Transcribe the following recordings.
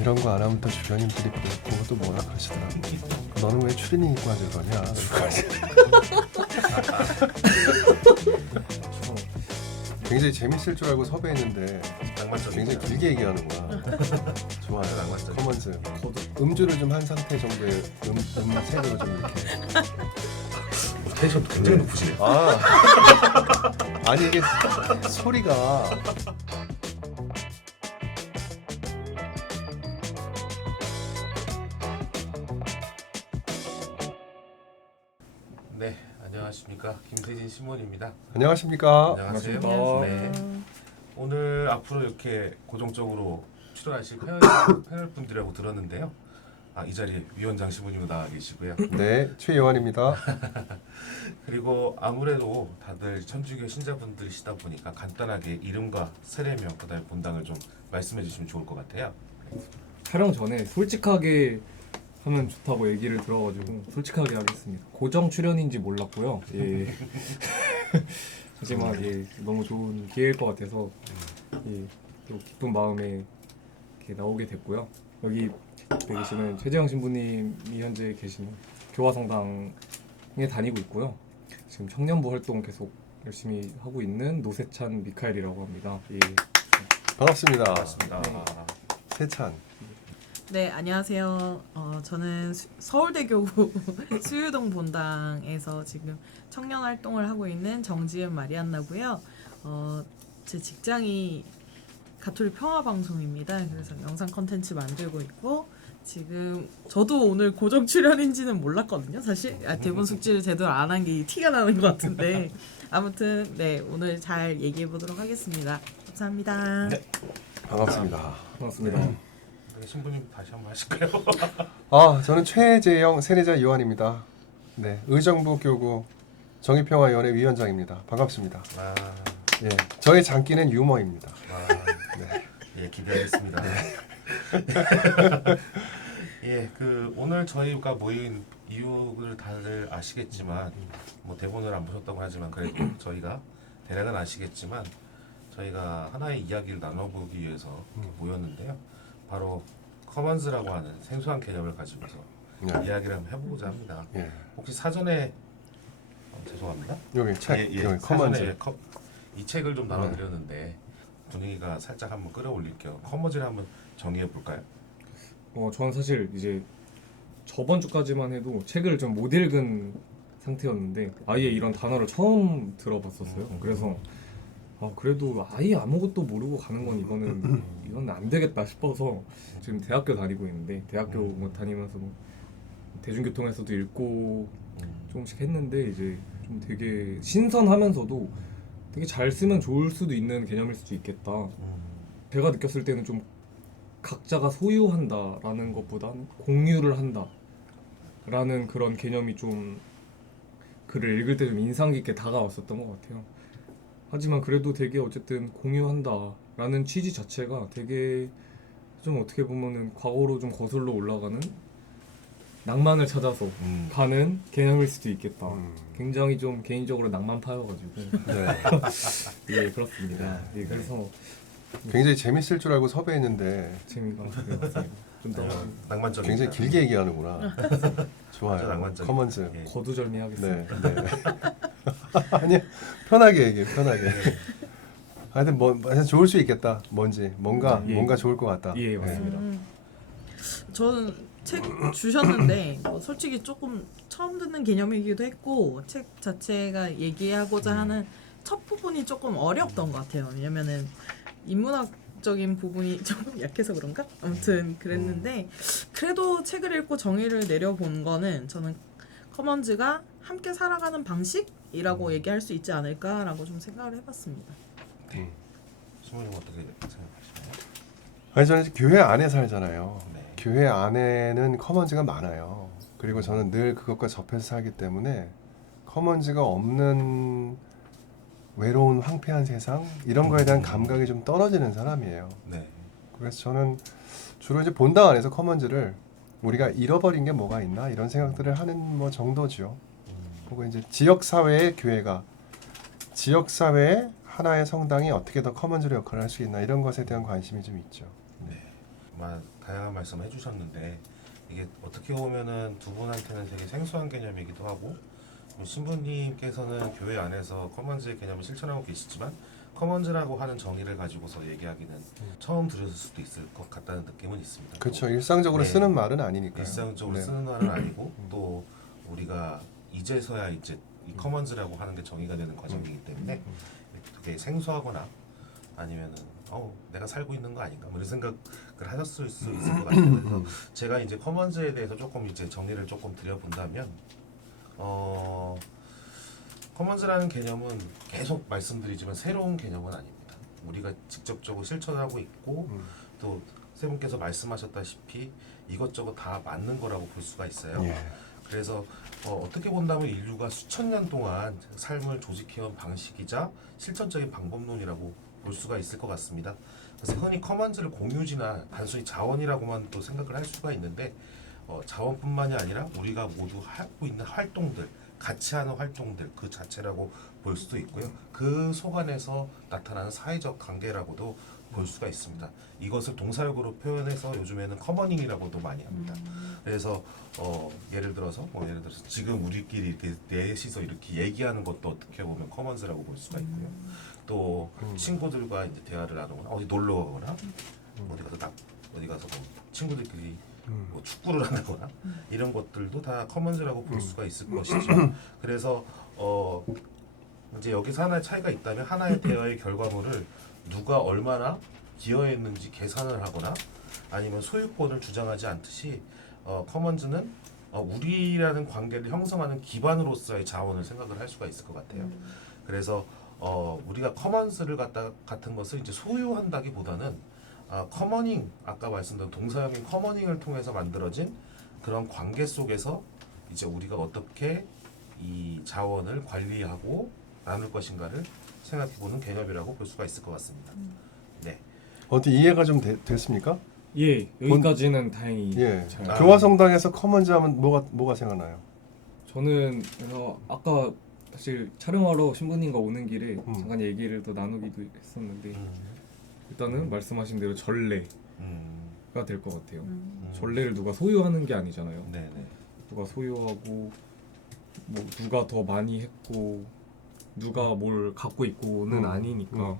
이런 거 안 하면 또 주변인들이 보고 또 뭐라 그러시더라고. 너는 왜 추리닝과를 거냐? 굉장히 재밌을 줄 알고 섭외했는데 굉장히 길게 얘기하는 거야. 좋아요. 커먼즈. 음주를 좀 한 상태 정도의 음색으로 좀 이렇게. 텐션도 굉장히 높으시네요. 아니 이게 소리가 네, 안녕하십니까. 김세진 신문입니다. 안녕하십니까? 안녕하세요. 반갑습니다. 네. 오늘 앞으로 이렇게 고정적으로 출연하실 패널 분들이라고 들었는데요. 이 자리에 위원장 신부님도 나와 계시고요. 네, 최요한입니다. 그리고 아무래도 다들 천주교 신자분들이시다 보니까 간단하게 이름과 세례명 그다음에 본당을 좀 말씀해 주시면 좋을 것 같아요. 촬영 전에 솔직하게 하면 좋다고 얘기를 들어가지고 솔직하게 하겠습니다. 고정 출연인지 몰랐고요. 예. 하지만 예, 너무 좋은 기회일 것 같아서 예, 또 기쁜 마음에 이렇게 나오게 됐고요. 여기 계시는 최재형 신부님이 현재 계시는 교화성당에 다니고 있고요. 지금 청년부 활동 계속 열심히 하고 있는 노세찬 미카엘이라고 합니다. 예. 반갑습니다. 반갑습니다. 네. 세찬. 네, 안녕하세요. 저는 서울대교구 수유동 본당에서 지금 청년 활동을 하고 있는 정지은 마리안나고요. 제 직장이 가톨릭 평화방송입니다. 그래서 영상 컨텐츠 만들고 있고 지금 저도 오늘 고정 출연인지는 몰랐거든요. 사실 대본 숙지를 제대로 안 한 게 티가 나는 것 같은데 아무튼 네, 오늘 잘 얘기해 보도록 하겠습니다. 감사합니다. 네. 반갑습니다. 반갑습니다. 네, 신부님 다시 한번 하실까요? 저는 최재형 세례자 요한입니다. 네, 의정부 교구 정의평화위원회 위원장입니다. 반갑습니다. 예, 저의 장기는 유머입니다. 네. 예, 기대하겠습니다. 예, 오늘 저희가 모인 이유를 다들 아시겠지만 뭐 대본을 안 보셨다고 하지만 그래도 저희가 대략은 아시겠지만 저희가 하나의 이야기를 나눠보기 위해서 모였는데요. 바로 커먼즈라고 하는 생소한 개념을 가지고서 이야기를 한번 해보고자 합니다. 예. 혹시 사전에 죄송합니다. 여기 책, 여기 사전에 커먼즈. 이 책을 좀 나눠드렸는데 분위기가 살짝 한번 끌어올릴 겸 커먼즈를 한번 정리해 볼까요? 저는 사실 이제 저번 주까지만 해도 책을 좀 못 읽은 상태였는데 아예 이런 단어를 처음 들어봤었어요. 그래서 그래도 아예 아무것도 모르고 가는 건 이건 안 되겠다 싶어서 지금 대학교 다니고 있는데 대학교 뭐 다니면서 뭐 대중교통에서도 읽고 조금씩 했는데 이제 좀 되게 신선하면서도 되게 잘 쓰면 좋을 수도 있는 개념일 수도 있겠다. 제가 느꼈을 때는 좀 각자가 소유한다라는 것보단 공유를 한다라는 그런 개념이 좀 글을 읽을 때 좀 인상 깊게 다가왔었던 것 같아요. 하지만 그래도 되게 어쨌든 공유한다라는 취지 자체가 되게 좀 어떻게 보면은 과거로 좀 거슬러 올라가는 낭만을 찾아서 가는 개념일 수도 있겠다. 굉장히 좀 개인적으로 낭만파여가지고 네. 예 그렇습니다. 예 그래서 굉장히 재밌을 줄 알고 섭외했는데 재미가 있어요. 좀 더 낭만적인 굉장히 길게 얘기하는구나. 좋아요. 낭만적인. 커먼즈. 예. 거두절미하겠습니다. 네. 네. 아니 편하게 얘기해. 편하게. 하여튼 하여튼 좋을 수 있겠다. 뭔가 예. 좋을 것 같다. 예 맞습니다. 저는 책 주셨는데 솔직히 조금 처음 듣는 개념이기도 했고 책 자체가 얘기하고자 하는 첫 부분이 조금 어렵던 것 같아요. 왜냐면은 인문학적인 부분이 조금 약해서 그런가? 아무튼 그랬는데 그래도 책을 읽고 정의를 내려본 거는 저는 커먼즈가 함께 살아가는 방식이라고 얘기할 수 있지 않을까라고 좀 생각을 해봤습니다. 신부님 어떻게 생각하시나요? 아니 저는 교회 안에 살잖아요. 네. 교회 안에는 커먼즈가 많아요. 그리고 저는 늘 그것과 접해서 살기 때문에 커먼즈가 없는 외로운 황폐한 세상 이런 거에 대한 감각이 좀 떨어지는 사람이에요. 네. 그래서 저는 주로 이제 본당 안에서 커먼즈를 우리가 잃어버린 게 뭐가 있나 이런 생각들을 하는 뭐 정도죠. 혹은 이제 지역 사회의 교회가 지역 사회의 하나의 성당이 어떻게 더 커먼즈로 역할을 할 수 있나 이런 것에 대한 관심이 좀 있죠. 네. 다양한 말씀을 해주셨는데 이게 어떻게 보면은 두 분한테는 되게 생소한 개념이기도 하고 신부님께서는 교회 안에서 커먼즈의 개념을 실천하고 계시지만 커먼즈라고 하는 정의를 가지고서 얘기하기는 처음 들으실 수도 있을 것 같다는 느낌은 있습니다. 그렇죠. 일상적으로 네. 쓰는 말은 아니니까요. 일상적으로 네. 쓰는 말은 아니고 또 우리가 이제서야 이제 이 커먼즈라고 하는 게 정의가 되는 과정이기 때문에 되게 생소하거나 아니면은 내가 살고 있는 거 아닌가 뭐 이런 생각을 하셨을 수 있을 것 같아요. 그래서 제가 이제 커먼즈에 대해서 조금 이제 정리를 조금 드려본다면 커먼즈라는 개념은 계속 말씀드리지만 새로운 개념은 아닙니다. 우리가 직접적으로 실천하고 있고 또 세 분께서 말씀하셨다시피 이것저것 다 맞는 거라고 볼 수가 있어요. 예. 그래서 어떻게 본다면 인류가 수천 년 동안 삶을 조직해온 방식이자 실천적인 방법론이라고 볼 수가 있을 것 같습니다. 그래서 흔히 커먼즈를 공유지나 단순히 자원이라고만 또 생각을 할 수가 있는데 자원뿐만이 아니라 우리가 모두 하고 있는 활동들, 같이 하는 활동들 그 자체라고 볼 수도 있고요. 그 속안에서 나타나는 사회적 관계라고도 볼 수가 있습니다. 이것을 동사역으로 표현해서 요즘에는 커머닝이라고도 많이 합니다. 그래서 예를 들어서 지금 우리끼리 이렇게 넷이서 이렇게 얘기하는 것도 어떻게 보면 커먼즈라고 볼 수가 있고요. 또 친구들과 이제 대화를 나누거나 어디 놀러 가거나 어디 가서 뭐 친구들끼리 뭐 축구를 한다거나 이런 것들도 다 커먼즈라고 볼 수가 있을 것이죠. 그래서 이제 여기서 하나의 차이가 있다면 하나의 대화의 결과물을 누가 얼마나 기여했는지 계산을 하거나 아니면 소유권을 주장하지 않듯이 커먼즈는 우리라는 관계를 형성하는 기반으로서의 자원을 생각을 할 수가 있을 것 같아요. 그래서 우리가 커먼스를 같은 것을 이제 소유한다기보다는 커머닝 아까 말씀드린 동사형인 커머닝을 통해서 만들어진 그런 관계 속에서 이제 우리가 어떻게 이 자원을 관리하고 나눌 것인가를 생각해보는 개념이라고 볼 수가 있을 것 같습니다. 네. 어디 이해가 좀 됐습니까? 예, 여기까지는 다행히 예. 잘. 교화성당에서 커먼즈 하면 뭐가 생각나요? 저는 그래서 아까 사실 촬영하러 신부님과 오는 길에 음. 잠깐 얘기를 또 나누기도 했었는데 음. 일단은 말씀하신 대로 전례가 음. 될 것 같아요. 음. 전례를 누가 소유하는 게 아니잖아요. 네네. 누가 소유하고 뭐 누가 더 많이 했고 누가 뭘 갖고 있고는 아니니까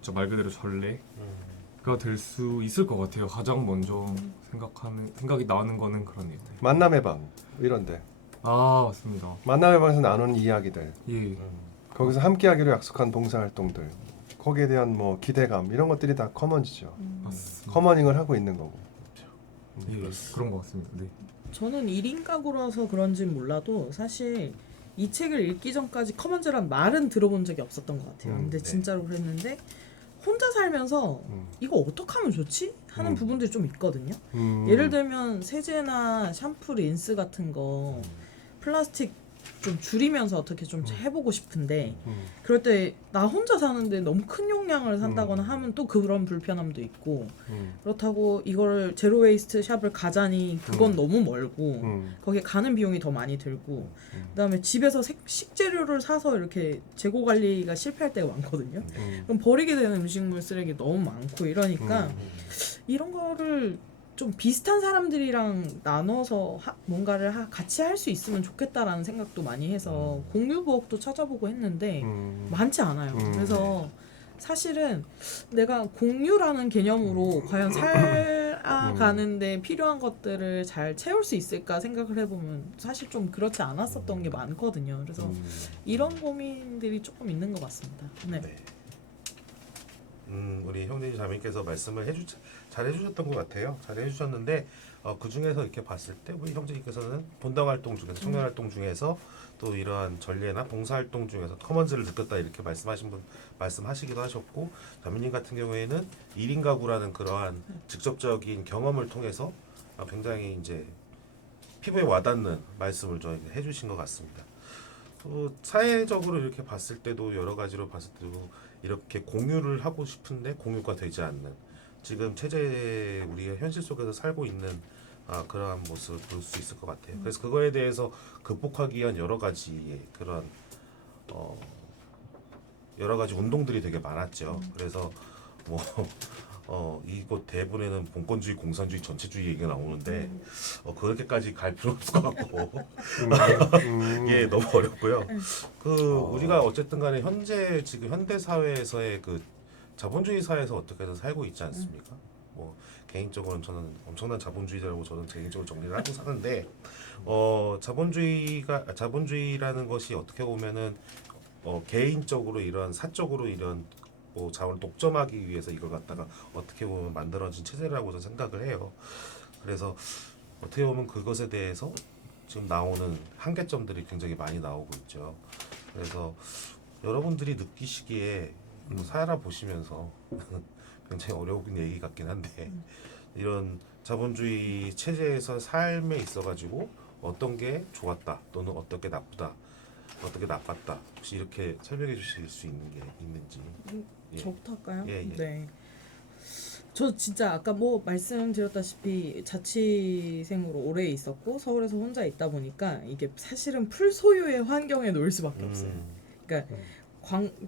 저 말 그대로 전례가 될 수 있을 것 같아요. 가장 먼저 생각이 나는 거는 그러네요. 만남의 방 이런데 맞습니다. 만남의 방에서 나누는 이야기들 예, 거기서 함께하기로 약속한 봉사활동들 거기에 대한 뭐 기대감 이런 것들이 다 커먼즈죠. 맞습니다. 커머닝을 하고 있는 거고. 예, 그런 것 같습니다. 네. 저는 1인 가구라서 그런지 몰라도 사실 이 책을 읽기 전까지 커먼즈란 말은 들어본 적이 없었던 것 같아요. 근데 네. 진짜로 그랬는데 혼자 살면서 이거 어떻게 하면 좋지? 하는 부분들이 좀 있거든요. 예를 들면 세제나 샴푸, 린스 같은 거 플라스틱 좀 줄이면서 어떻게 좀 해보고 싶은데 그럴 때 나 혼자 사는데 너무 큰 용량을 산다거나 하면 또 그런 불편함도 있고 그렇다고 이거를 제로 웨이스트 샵을 가자니 그건 너무 멀고 거기에 가는 비용이 더 많이 들고 그다음에 집에서 식재료를 사서 이렇게 재고 관리가 실패할 때가 많거든요. 그럼 버리게 되는 음식물 쓰레기 너무 많고 이러니까 이런 거를 좀 비슷한 사람들이랑 나눠서 뭔가를 같이 할 수 있으면 좋겠다라는 생각도 많이 해서 공유 부엌도 찾아보고 했는데 많지 않아요. 그래서 사실은 내가 공유라는 개념으로 과연 살아가는데 필요한 것들을 잘 채울 수 있을까 생각을 해보면 사실 좀 그렇지 않았었던 게 많거든요. 그래서 이런 고민들이 조금 있는 것 같습니다. 네. 네. 우리 형제님 자매께서 말씀을 잘 해주셨던 것 같아요. 잘 해주셨는데 그 중에서 이렇게 봤을 때 우리 형제님께서는 본당 활동 중에서 청년 활동 중에서 또 이러한 전례나 봉사 활동 중에서 커먼즈를 느꼈다 이렇게 말씀하시기도 하셨고 자매님 같은 경우에는 1인 가구라는 그러한 직접적인 경험을 통해서 굉장히 이제 피부에 와닿는 말씀을 저에게 해주신 것 같습니다. 사회적으로 이렇게 봤을 때도 여러 가지로 봤을 때도 이렇게 공유를 하고 싶은데 공유가 되지 않는 지금 우리가 현실 속에서 살고 있는 그러한 모습을 볼 수 있을 것 같아요. 그래서 그거에 대해서 극복하기 위한 여러 가지의 그런 여러 가지 운동들이 되게 많았죠. 그래서 뭐 이곳 대본에는 봉건주의, 공산주의, 전체주의 얘기가 나오는데 그렇게까지 갈 필요 없을 것 같고 예, 너무 어렵고요. 우리가 어쨌든 간에 현재 지금 현대 사회에서의 그 자본주의 사회에서 어떻게든 살고 있지 않습니까? 뭐 개인적으로는 저는 엄청난 자본주의자라고 저는 개인적으로 정리를 하고 사는데 자본주의라는 것이 어떻게 보면은 개인적으로 이런 사적으로 이런 뭐 자원을 독점하기 위해서 이걸 갖다가 어떻게 보면 만들어진 체제라고 저는 생각을 해요. 그래서 어떻게 보면 그것에 대해서 지금 나오는 한계점들이 굉장히 많이 나오고 있죠. 그래서 여러분들이 느끼시기에 살아보시면서 굉장히 어려운 얘기 같긴 한데 이런 자본주의 체제에서 삶에 있어가지고 어떤 게 좋았다 또는 어떤 게 나쁘다 어떻게 나빴다 혹시 이렇게 설명해 주실 수 있는 게 있는지. 예. 저부터 할까요? 예, 예. 네. 저 진짜 아까 뭐 말씀드렸다시피 자취생으로 오래 있었고 서울에서 혼자 있다 보니까 이게 사실은 풀소유의 환경에 놓일 수밖에 없어요. 그러니까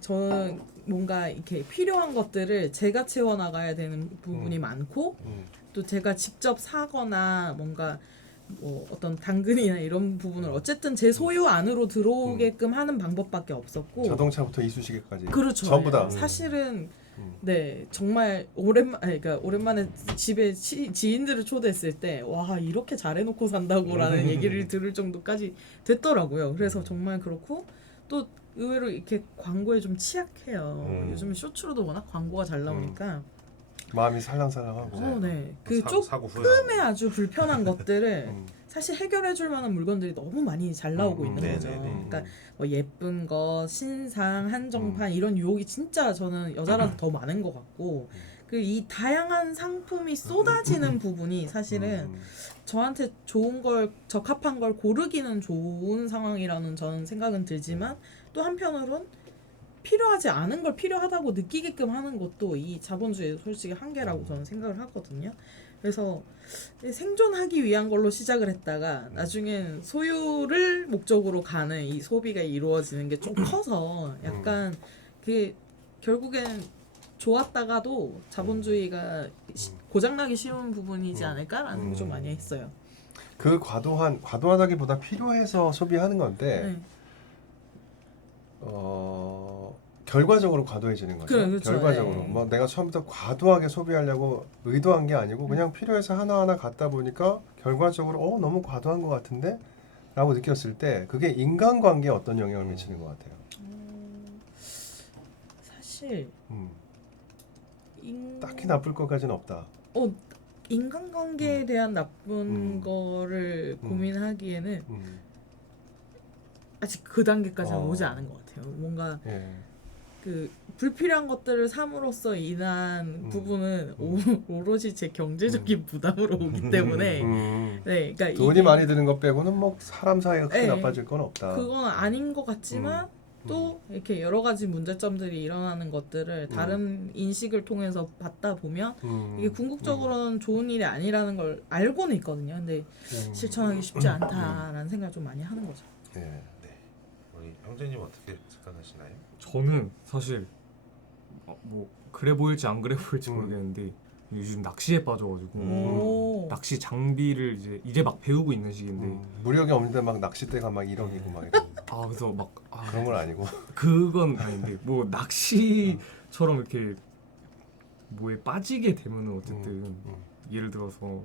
저는 뭔가 이렇게 필요한 것들을 제가 채워 나가야 되는 부분이 많고 또 제가 직접 사거나 뭔가 뭐 어떤 당근이나 이런 부분을 어쨌든 제 소유 안으로 들어오게끔 하는 방법밖에 없었고 자동차부터 이쑤시개까지 그렇죠. 전부 다. 사실은 네 정말 그러니까 오랜만에 집에 지인들을 초대했을 때 와 이렇게 잘해놓고 산다고라는 얘기를 들을 정도까지 됐더라고요. 그래서 정말 그렇고 또 의외로 이렇게 광고에 좀 취약해요. 요즘 쇼츠로도 워낙 광고가 잘 나오니까 마음이 살랑살랑하고. 네. 사고 후에 조금의 아주 불편한 것들을 사실 해결해줄 만한 물건들이 너무 많이 잘 나오고 있는 네, 거죠. 네, 네. 그러니까 뭐 예쁜 거, 신상, 한정판 이런 유혹이 진짜 저는 여자라서 더 많은 것 같고 그 이 다양한 상품이 쏟아지는 부분이 사실은 저한테 좋은 걸 적합한 걸 고르기는 좋은 상황이라는 저는 생각은 들지만 또 한편으론 필요하지 않은 걸 필요하다고 느끼게끔 하는 것도 이 자본주의의 솔직히 한계라고 저는 생각을 하거든요. 그래서 생존하기 위한 걸로 시작을 했다가 나중엔 소유를 목적으로 가는 이 소비가 이루어지는 게 좀 커서 약간 그게 결국엔 좋았다가도 자본주의가 고장나기 쉬운 부분이지 않을까라는 생각 좀 많이 했어요. 그 과도하다기보다 필요해서 소비하는 건데 네. 결과적으로 과도해지는 거죠. 그렇죠. 결과적으로 네. 뭐 내가 처음부터 과도하게 소비하려고 의도한 게 아니고 그냥 필요해서 하나하나 갖다 보니까 결과적으로 너무 과도한 것 같은데 라고 느꼈을 때 그게 인간관계에 어떤 영향을 미치는 것 같아요. 사실 딱히 나쁠 것까지는 없다. 인간관계에 대한 나쁜 거를 고민하기에는 아직 그 단계까지는 오지 않은 것 같아요. 뭔가 예. 그 불필요한 것들을 삼으로써 인한 부분은 오로지 제 경제적인 부담으로 오기 때문에 네, 그러니까 돈이 많이 드는 것 빼고는 뭐 사람 사이가 크게 네. 나빠질 건 없다. 그건 아닌 것 같지만 또 이렇게 여러 가지 문제점들이 일어나는 것들을 다른 인식을 통해서 받다 보면 이게 궁극적으로는 좋은 일이 아니라는 걸 알고는 있거든요. 근데 실천하기 쉽지 않다라는 생각을 좀 많이 하는 거죠. 예. 네. 우리 형제님 어떻게 생각하시나요? 저는 사실 뭐 그래 보일지 안 그래 보일지 모르겠는데 요즘 낚시에 빠져가지고 오. 낚시 장비를 이제 막 배우고 있는 시기인데 무력이 없는데 막 낚싯대가 막 1억이고 막 이런 그래서 막 그런 건 아니고 그건 아닌데 뭐 낚시처럼 이렇게 뭐에 빠지게 되면은 어쨌든 예를 들어서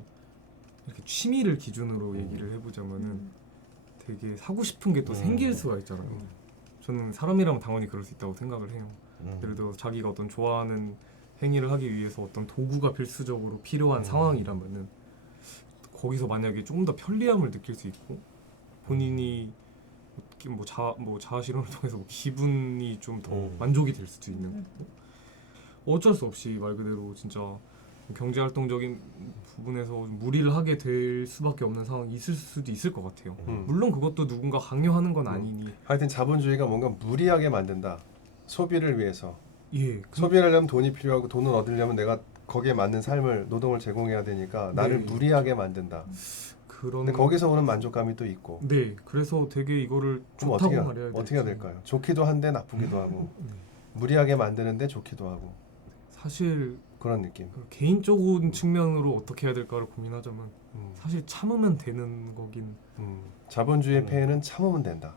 이렇게 취미를 기준으로 얘기를 해보자면은 되게 사고 싶은 게 또 생길 수가 있잖아요. 저는 사람이라면 당연히 그럴 수 있다고 생각을 해요. 예를 들어 자기가 어떤 좋아하는 행위를 하기 위해서 어떤 도구가 필수적으로 필요한 상황이라면은 거기서 만약에 조금 더 편리함을 느낄 수 있고 본인이 뭐 자아 실현을 통해서 뭐 기분이 좀 더 만족이 될 수도 있는 거고 어쩔 수 없이 말 그대로 진짜 경제 활동적인 부분에서 무리를 하게 될 수밖에 없는 상황이 있을 수도 있을 것 같아요. 물론 그것도 누군가 강요하는 건 아니니. 하여튼 자본주의가 뭔가 무리하게 만든다. 소비를 위해서. 예. 소비를 하려면 돈이 필요하고 돈을 얻으려면 내가 거기에 맞는 삶을 노동을 제공해야 되니까 나를 무리하게 만든다. 근데 거기서 오는 만족감이 또 있고. 네. 그래서 되게 이거를 그럼 좋다고 말해야 될지. 어떻게 해야 될까요? 좋기도 한데 나쁘기도 하고 무리하게 만드는데 좋기도 하고. 사실 그런 느낌. 그 개인적인 측면으로 어떻게 해야 될까를 고민하자면 사실 참으면 되는 거긴. 자본주의 폐해는 참으면 된다.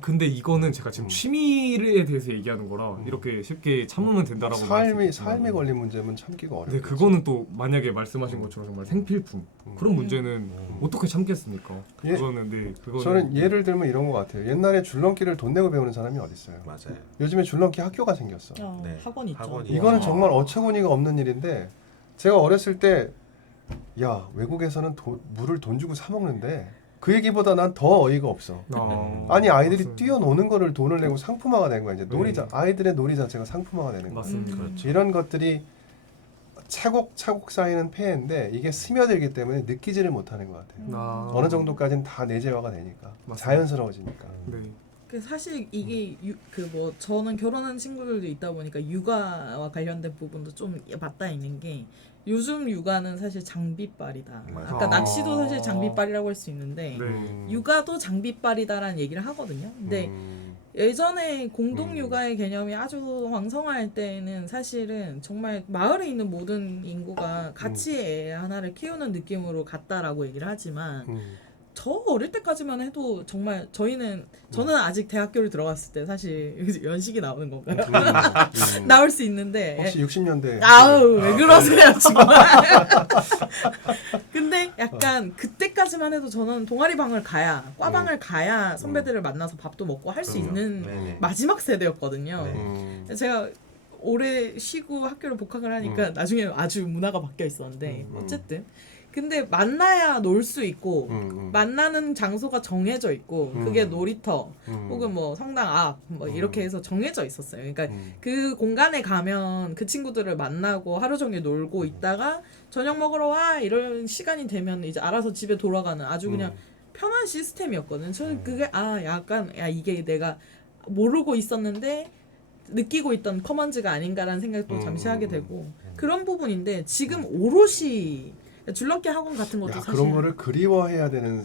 근데 이거는 제가 지금 취미에 대해서 얘기하는 거라 음. 이렇게 쉽게 참으면 된다라고 말할 수 있겠지만 삶에 걸린 문제면 참기가 어렵죠. 근데 그거는 또 만약에 말씀하신 것처럼 정말 생필품 그런 문제는 어떻게 참겠습니까? 예. 그거는 저는 예를 들면 이런 것 같아요. 옛날에 줄넘기를 돈 내고 배우는 사람이 어디 있어요? 맞아요. 요즘에 줄넘기 학교가 생겼어. 네. 학원 있죠. 학원이 이거는 아. 정말 어처구니가 없는 일인데 제가 어렸을 때 야 외국에서는 물을 돈 주고 사 먹는데 그 얘기보다 난 더 어이가 없어. 아니 아이들이 맞습니다. 뛰어노는 거를 돈을 내고 상품화가 된 거야. 이제 네. 아이들의 놀이 자체가 상품화가 되는 거야. 맞습니다. 그렇죠. 이런 것들이 차곡차곡 쌓이는 폐해인데 이게 스며들기 때문에 느끼지를 못하는 것 같아요. 어느 정도까지는 다 내재화가 되니까 맞습니다. 자연스러워지니까. 네. 그 사실 이게 저는 결혼한 친구들도 있다 보니까 육아와 관련된 부분도 좀 맞닿아 있는 게 요즘 육아는 사실 장비빨이다. 맞아. 아까 낚시도 사실 장비빨이라고 할 수 있는데 네. 육아도 장비빨이다라는 얘기를 하거든요. 근데 예전에 공동 육아의 개념이 아주 왕성할 때는 사실은 정말 마을에 있는 모든 인구가 같이 애 하나를 키우는 느낌으로 갔다라고 얘기를 하지만 저 어릴 때까지만 해도 정말 저는 아직 대학교를 들어갔을 때 사실 연식이 나오는 건가요? 나올 수 있는데 혹시 60년대 아우 왜 그러세요 정말. 근데 약간 그때까지만 해도 저는 동아리 방을 가야 과방을 가야 선배들을 만나서 밥도 먹고 할 수 그럼요. 있는 네네. 마지막 세대였거든요. 네. 제가 오래 쉬고 학교를 복학을 하니까 나중에 아주 문화가 바뀌어 있었는데 어쨌든 근데 만나야 놀 수 있고 만나는 장소가 정해져 있고 그게 놀이터 혹은 뭐 성당 앞 뭐 이렇게 해서 정해져 있었어요. 그러니까 그 공간에 가면 그 친구들을 만나고 하루 종일 놀고 있다가 저녁 먹으러 와 이런 시간이 되면 이제 알아서 집에 돌아가는 아주 그냥 편한 시스템이었거든요. 저는 그게 약간 이게 내가 모르고 있었는데 느끼고 있던 커먼즈가 아닌가라는 생각도 잠시 하게 되고 그런 부분인데 지금 오롯이 줄넘기 학원 같은 것도 야, 사실 그런 거를 그리워해야 되는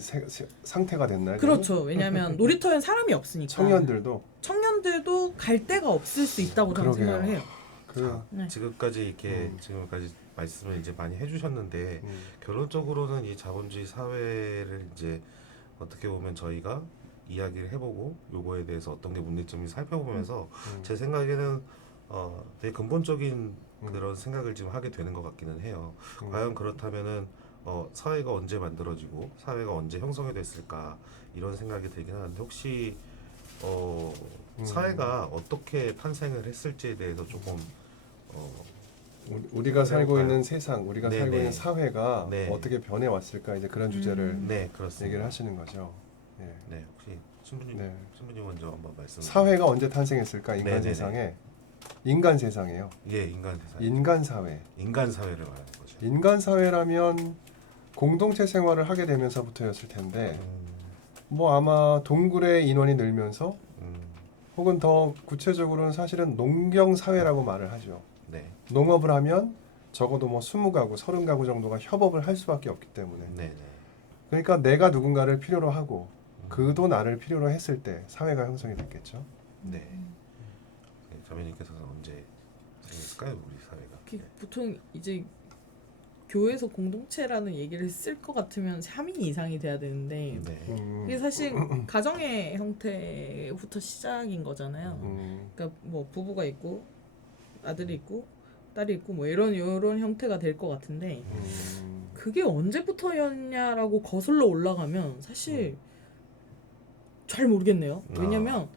상태가 됐나요? 그렇죠. 왜냐하면 놀이터엔 사람이 없으니까 청년들도 갈 데가 없을 수 있다고 저는 그러게요. 생각을 해요. 네. 지금까지 말씀을 이제 많이 해주셨는데 결론적으로는 이 자본주의 사회를 이제 어떻게 보면 저희가 이야기를 해보고 요거에 대해서 어떤 게 문제점인지 살펴보면서 제 생각에는 되게 근본적인 그런 생각을 지금 하게 되는 것 같기는 해요. 과연 그렇다면은 사회가 언제 만들어지고 사회가 언제 형성이 됐을까 이런 생각이 들긴 하는데 혹시 사회가 어떻게 탄생을 했을지에 대해서 조금 우리가 살고 해볼까요? 있는 세상, 우리가 네네. 살고 있는 사회가 네. 어떻게 변해 왔을까 이제 그런 주제를 네 그렇습니다. 얘기를 하시는 거죠. 예. 네 혹시 신부님 네. 먼저 한번 말씀. 사회가 언제 탄생했을까? 인간 네네네. 세상에 인간 세상이에요. 예 인간 세상. 인간 사회. 인간 사회를 말하는 거죠. 인간 사회라면 공동체 생활을 하게 되면서부터였을 텐데 뭐 아마 동굴의 인원이 늘면서 혹은 더 구체적으로는 사실은 농경 사회라고 말을 하죠. 네. 농업을 하면 적어도 뭐 20가구, 30가구 정도가 협업을 할 수밖에 없기 때문에. 네네. 그러니까 내가 누군가를 필요로 하고 그도 나를 필요로 했을 때 사회가 형성이 됐겠죠. 네. 자매님께서는 언제 생겼을까요, 우리 사회가? 보통 이제 교회에서 공동체라는 얘기를 쓸 것 같으면 3인 이상이 돼야 되는데 네. 이게 사실 가정의 형태부터 시작인 거잖아요. 그러니까 뭐 부부가 있고 아들이 있고 딸이 있고 뭐 이런 형태가 될 것 같은데 그게 언제부터였냐라고 거슬러 올라가면 사실 잘 모르겠네요. 왜냐면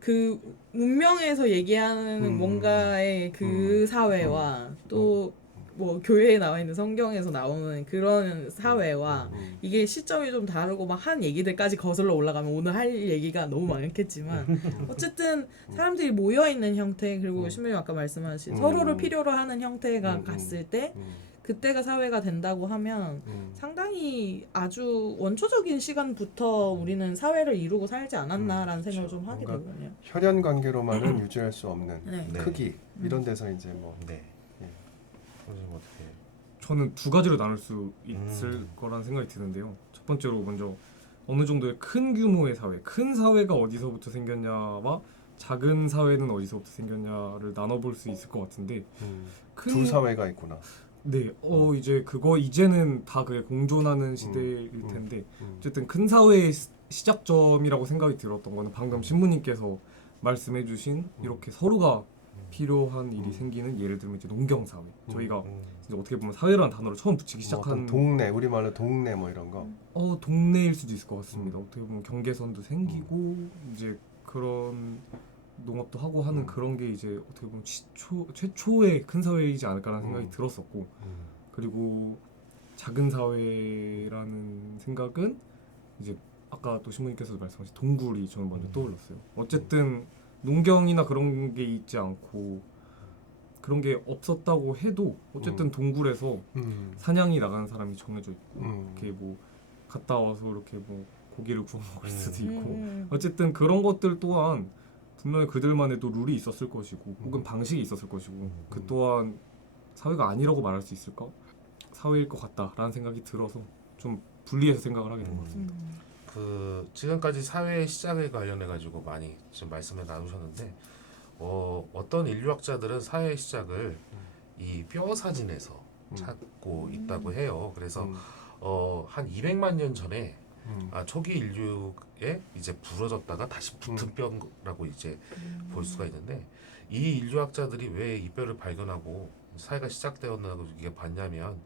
그 문명에서 얘기하는 뭔가의 그 사회와 또 뭐 교회에 나와 있는 성경에서 나오는 그런 사회와 이게 시점이 좀 다르고 막 한 얘기들까지 거슬러 올라가면 오늘 할 얘기가 너무 많겠지만 어쨌든 사람들이 모여 있는 형태 그리고 신부님 아까 말씀하신 서로를 필요로 하는 형태가 갔을 때 그때가 사회가 된다고 하면 상당히 아주 원초적인 시간부터 우리는 사회를 이루고 살지 않았나라는 생각을 좀 하게 뭔가 되거든요. 혈연 관계로만은 유지할 수 없는 네. 네. 크기 이런 데서 이제 뭐 네. 예. 선생님 어떻게? 저는 두 가지로 나눌 수 있을 거란 생각이 드는데요. 첫 번째로 먼저 어느 정도의 큰 규모의 사회, 큰 사회가 어디서부터 생겼냐와 작은 사회는 어디서부터 생겼냐를 나눠볼 수 있을 것 같은데 큰 두 사회가 있구나. 네, 이제 그거 이제는 다 그게 공존하는 시대일 텐데 음. 어쨌든 큰 사회의 시작점이라고 생각이 들었던 거는 방금 신부님께서 말씀해주신 이렇게 서로가 필요한 일이 생기는 예를 들면 이제 농경 사회 저희가 이제 어떻게 보면 사회라는 단어를 처음 붙이기 뭐 어떤 시작한 동네 우리말로 동네 뭐 이런 거. 동네일 수도 있을 것 같습니다. 어떻게 보면 경계선도 생기고 이제 그런 농업도 하고 하는 그런 게 이제 어떻게 보면 최초의 큰 사회이지 않을까라는 생각이 들었었고 그리고 작은 사회라는 생각은 이제 아까 또 신부님께서도 말씀하신 동굴이 저는 먼저 떠올랐어요. 어쨌든 농경이나 그런 게 있지 않고 그런 게 없었다고 해도 어쨌든 동굴에서 사냥이 나가는 사람이 정해져 있고 이렇게 뭐 갔다 와서 이렇게 뭐 고기를 구워 먹을 수도 있고 어쨌든 그런 것들 또한 분명히 그들만의 또 룰이 있었을 것이고 혹은 방식이 있었을 것이고 그 또한 사회가 아니라고 말할 수 있을까? 사회일 것 같다라는 생각이 들어서 좀 분리해서 생각을 하게 된 것 같습니다. 그 지금까지 사회의 시작에 관련해 가지고 많이 지금 말씀을 나누셨는데 어떤 인류학자들은 사회의 시작을 이 뼈 사진에서 찾고 있다고 해요. 그래서 한 200만 년 전에 초기 인류에 이제 부러졌다가 다시 붙은 뼈라고 이제 볼 수가 있는데 이 인류학자들이 왜 이 뼈를 발견하고 사회가 시작되었나고 이게 봤냐면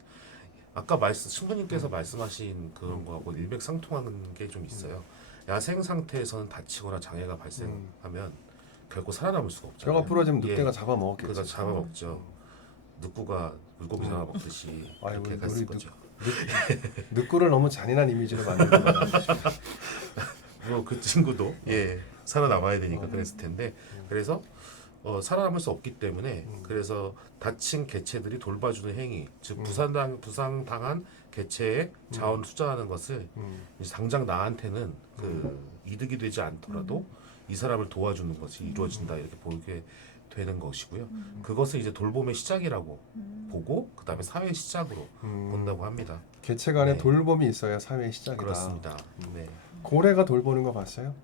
아까 신부님께서 말씀하신 그런 거하고 일맥상통하는 게 좀 있어요. 야생 상태에서는 다치거나 장애가 발생하면 결코 살아남을 수가 없잖아요. 뼈가 부러지면 예, 늑대가 잡아먹었겠지. 그가 잡아먹죠. 늑구가 물고기 잡아먹듯이 아이고, 이렇게 갔을 우리 거죠. 늑구를 너무 잔인한 이미지로 만들고 뭐 그 친구도 살아남아야 되니까 그랬을 텐데 그래서 살아남을 수 없기 때문에 그래서 다친 개체들이 돌봐주는 행위 즉 부상당한 개체의 자원을 투자하는 것을 이제 당장 나한테는 그 이득이 되지 않더라도 이 사람을 도와주는 것이 이루어진다 이렇게 보게 되는 것이고요. 그것을 이제 돌봄의 시작이라고 보고 그 다음에 사회의 시작으로 본다고 합니다. 개체 간에 네. 돌봄이 있어야 사회의 시작이다. 그렇습니다. 네. 고래가 돌보는 거 봤어요?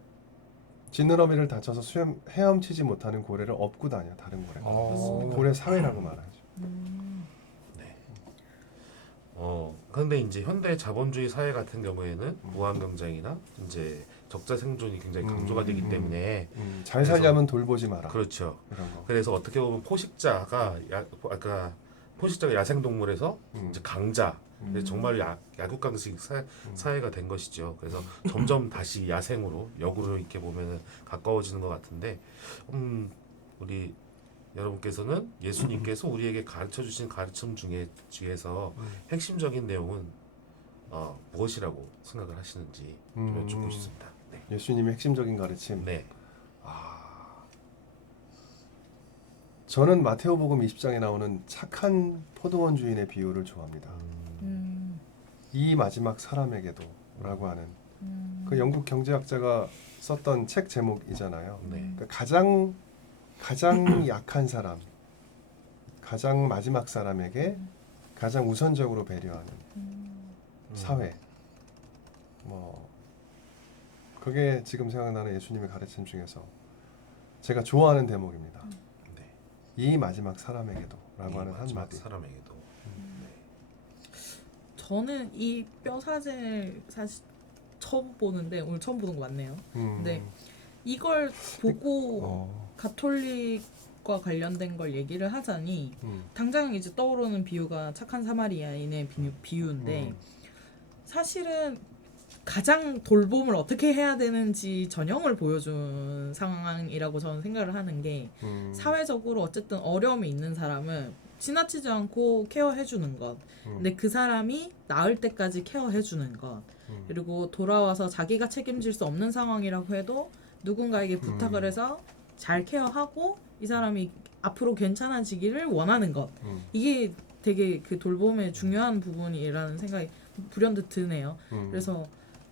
지느러미를 다쳐서 헤엄치지 못하는 고래를 업고 다녀 다른 고래가. 고래 사회라고 말하죠. 네. 근데 이제 현대 자본주의 사회 같은 경우에는 무한 경쟁이나 이제 적자 생존이 굉장히 강조가 되기 때문에 잘 살려면 돌보지 마라. 그렇죠. 이런 거. 그래서 어떻게 보면 포식자가 야생 동물에서 이제 강자 그래서 정말 약육강식 사회가 된 것이죠. 그래서 점점 다시 야생으로 역으로 이렇게 보면은 가까워지는 것 같은데 우리 여러분께서는 예수님께서 우리에게 가르쳐 주신 가르침 중에서 핵심적인 내용은 무엇이라고 생각을 하시는지 좀 여쭙고 싶습니다. 네. 예수님의 핵심적인 가르침. 네. 저는 마테오복음 20장에 나오는 착한 포도원 주인의 비유를 좋아합니다. 이 마지막 사람에게도 라고 하는 그 영국 경제학자가 썼던 책 제목이잖아요. 네. 그러니까 가장 약한 사람, 가장 마지막 사람에게 가장 우선적으로 배려하는 사회. 뭐 그게 지금 생각나는 예수님의 가르침 중에서 제가 좋아하는 대목입니다. 네. 이 마지막 사람에게도라고 하는 마지막 한마디. 사람에게도. 저는 이 뼈 사진을 사실 처음 보는데 오늘 처음 보는 거 맞네요. 근데 이걸 보고 가톨릭과 관련된 걸 얘기를 하자니 당장 이제 떠오르는 비유가 착한 사마리아인의 비유인데 사실은 가장 돌봄을 어떻게 해야 되는지 전형을 보여준 상황이라고 저는 생각을 하는 게 사회적으로 어쨌든 어려움이 있는 사람은 지나치지 않고 케어해주는 것 근데 그 사람이 나을 때까지 케어해주는 것 그리고 돌아와서 자기가 책임질 수 없는 상황이라고 해도 누군가에게 부탁을 해서 잘 케어하고 이 사람이 앞으로 괜찮아지기를 원하는 것 이게 되게 그 돌봄의 중요한 부분이라는 생각이 불현듯 드네요. 그래서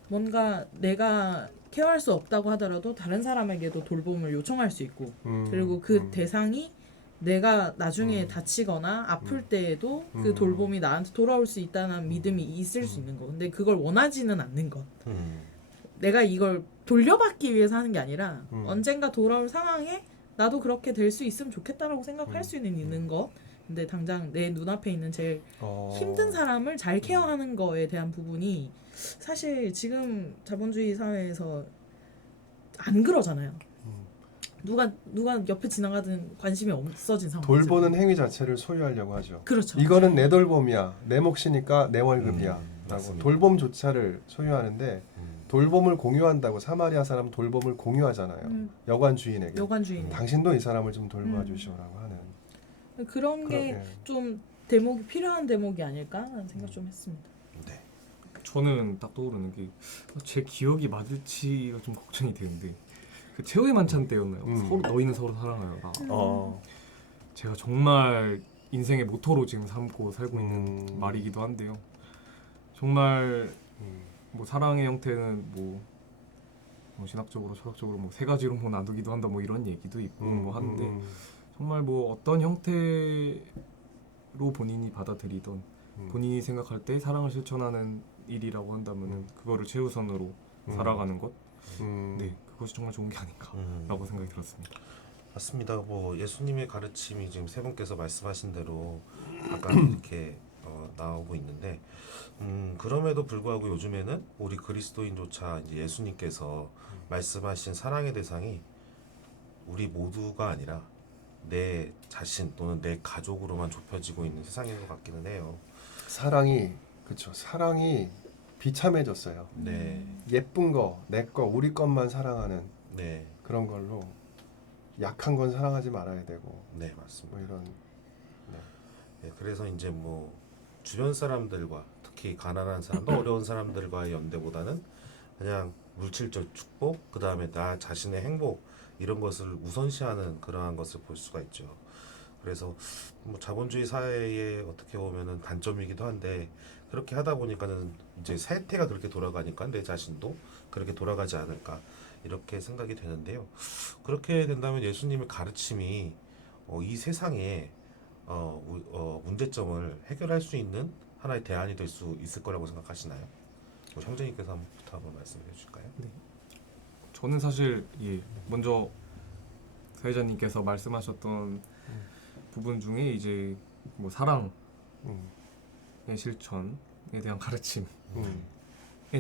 뭔가 내가 케어할 수 없다고 하더라도 다른 사람에게도 돌봄을 요청할 수 있고 그리고 그 대상이 내가 나중에 다치거나 아플 때에도 그 돌봄이 나한테 돌아올 수 있다는 믿음이 있을 수 있는 거. 근데 그걸 원하지는 않는 것. 내가 이걸 돌려받기 위해서 하는 게 아니라 음. 언젠가 돌아올 상황에 나도 그렇게 될 수 있으면 좋겠다라고 생각할 수는 있는 것. 근데 당장 내 눈앞에 있는 제일 힘든 사람을 잘 케어하는 거에 대한 부분이 사실 지금 자본주의 사회에서 안 그러잖아요. 누가 옆에 지나가든 관심이 없어진 상황. 돌보는 행위 자체를 소유하려고 하죠. 그렇죠. 이거는 내 돌봄이야. 내 몫이니까 내 월급이야. 라고 맞습니다. 돌봄조차를 소유하는데 돌봄을 공유한다고 사마리아 사람 돌봄을 공유하잖아요. 여관 주인에게. 여관 주인. 당신도 이 사람을 좀 돌봐주시오라고 하는. 그런 게 그러게. 좀 대목이 필요한 대목이 아닐까라는 생각 좀 했습니다. 네. 저는 딱 떠오르는 게 제 기억이 맞을지가 좀 걱정이 되는데 그 최후의 만찬 때였나요? 서로 너희는 서로 사랑하여라. 제가 정말 인생의 모토로 지금 삼고 살고 있는 말이기도 한데요. 정말 뭐 사랑의 형태는 뭐 신학적으로 철학적으로 뭐 세 가지로 뭐 나누기도 한다 뭐 이런 얘기도 있고 뭐 하는데 정말 뭐 어떤 형태로 본인이 받아들이던 본인이 생각할 때 사랑을 실천하는 일이라고 한다면은 그거를 최우선으로 살아가는 것, 네 그것이 정말 좋은 게 아닌가라고 생각이 들었습니다. 맞습니다. 뭐 예수님의 가르침이 지금 세 분께서 말씀하신 대로 아까 이렇게 나오고 있는데 그럼에도 불구하고 요즘에는 우리 그리스도인조차 이제 예수님께서 말씀하신 사랑의 대상이 우리 모두가 아니라 내 자신 또는 내 가족으로만 좁혀지고 있는 세상인 것 같기는 해요. 사랑이 그렇죠. 사랑이 비참해졌어요. 네, 예쁜 거, 내 거, 우리 것만 사랑하는 네, 그런 걸로 약한 건 사랑하지 말아야 되고 네 맞습니다. 뭐 이런. 네, 그래서 이제 뭐 주변 사람들과 특히 가난한 사람도 어려운 사람들과의 연대보다는 그냥 물질적 축복, 그 다음에 나 자신의 행복 이런 것을 우선시하는 그러한 것을 볼 수가 있죠. 그래서 뭐 자본주의 사회의 어떻게 보면은 단점이기도 한데 그렇게 하다 보니까는 이제 세태가 그렇게 돌아가니까 내 자신도 그렇게 돌아가지 않을까 이렇게 생각이 되는데요. 그렇게 된다면 예수님의 가르침이 이 세상에 문제점을 해결할 수 있는 하나의 대안이 될 수 있을 거라고 생각하시나요? 뭐 형제님께서 한번 말씀해 주실까요? 저는 사실 먼저 사회자님께서 말씀하셨던 부분 중에 이제 뭐 사랑의 실천에 대한 가르침의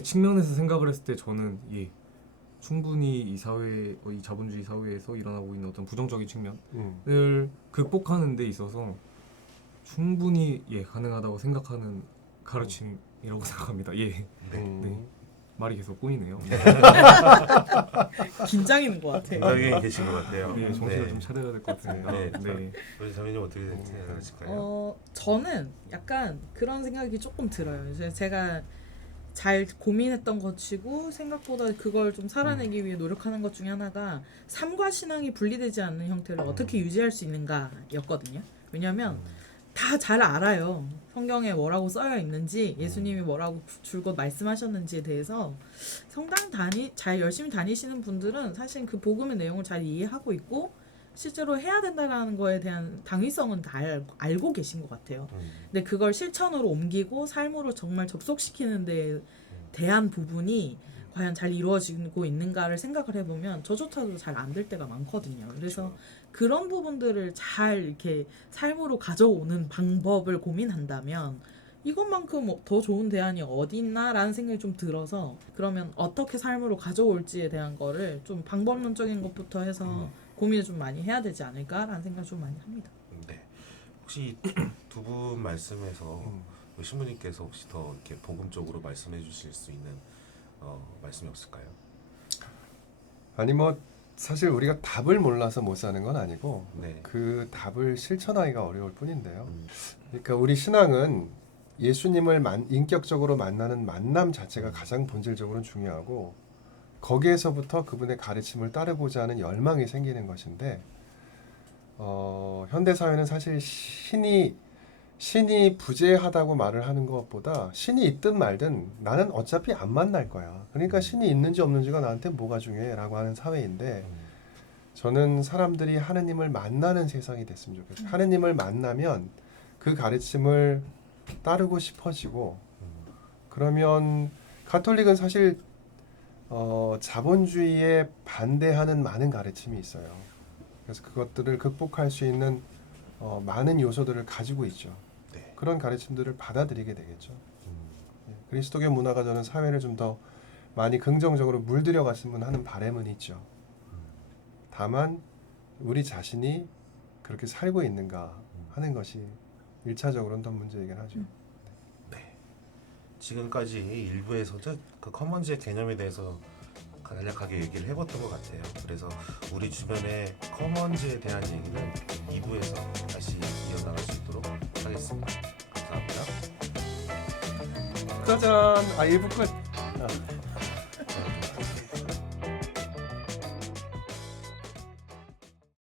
측면에서 생각을 했을 때 저는 충분히 이 사회, 이 자본주의 사회에서 일어나고 있는 어떤 부정적인 측면을 극복하는 데 있어서 충분히 가능하다고 생각하는 가르침이라고 생각합니다. 네. 말이 계속 꼬이네요. 긴장인 것 같아요. 굉장히 계신 것 같아요. 네, 정신을 좀 차려야 될 것 같습니다. 네. 우리 자매님 어떻게 생각하실까요? 저는 약간 그런 생각이 조금 들어요. 이제 제가 잘 고민했던 것이고 생각보다 그걸 좀 살아내기 위해 노력하는 것 중에 하나가 삶과 신앙이 분리되지 않는 형태를 어떻게 유지할 수 있는가였거든요. 왜냐하면 다 잘 알아요. 성경에 뭐라고 써여 있는지, 예수님이 뭐라고 줄곧 말씀하셨는지에 대해서 성당 잘 열심히 다니시는 분들은 사실 그 복음의 내용을 잘 이해하고 있고 실제로 해야 된다는 거에 대한 당위성은 다 알고 계신 것 같아요. 근데 그걸 실천으로 옮기고 삶으로 정말 접속시키는 데 대한 부분이 과연 잘 이루어지고 있는가를 생각을 해보면 저조차도 잘 안 될 때가 많거든요. 그래서 그런 부분들을 잘 이렇게 삶으로 가져오는 방법을 고민한다면 이것만큼 더 좋은 대안이 어디 있나라는 생각이 좀 들어서 그러면 어떻게 삶으로 가져올지에 대한 거를 좀 방법론적인 것부터 해서 고민을 좀 많이 해야 되지 않을까라는 생각을 좀 많이 합니다. 네. 혹시 두 분 말씀에서 신부님께서 혹시 더 이렇게 복음적으로 말씀해 주실 수 있는 말씀이 없을까요? 아니 뭐 사실 우리가 답을 몰라서 못 사는 건 아니고 네. 그 답을 실천하기가 어려울 뿐인데요. 그러니까 우리 신앙은 예수님을 인격적으로 만나는 만남 자체가 가장 본질적으로는 중요하고 거기에서부터 그분의 가르침을 따르고자 하는 열망이 생기는 것인데 현대 사회는 사실 신이 부재하다고 말을 하는 것보다 신이 있든 말든 나는 어차피 안 만날 거야. 그러니까 신이 있는지 없는지가 나한테 뭐가 중요해라고 하는 사회인데 저는 사람들이 하느님을 만나는 세상이 됐으면 좋겠어요. 하느님을 만나면 그 가르침을 따르고 싶어지고 그러면 가톨릭은 사실 자본주의에 반대하는 많은 가르침이 있어요. 그래서 그것들을 극복할 수 있는 많은 요소들을 가지고 있죠. 네. 그런 가르침들을 받아들이게 되겠죠. 예, 그리스도교 문화가 저는 사회를 좀 더 많이 긍정적으로 물들여 갔으면 하는 바람은 있죠. 다만 우리 자신이 그렇게 살고 있는가 하는 것이 1차적으로는 더 문제이긴 하죠. 지금까지 일부에서 그 커먼즈의 개념에 대해서 간략하게 얘기를 해봤던 것 같아요. 그래서 우리 주변의 커먼즈에 대한 얘기는 2부에서 다시 이어나갈 수 있도록 하겠습니다. 감사합니다. 짜잔! 1부 끝!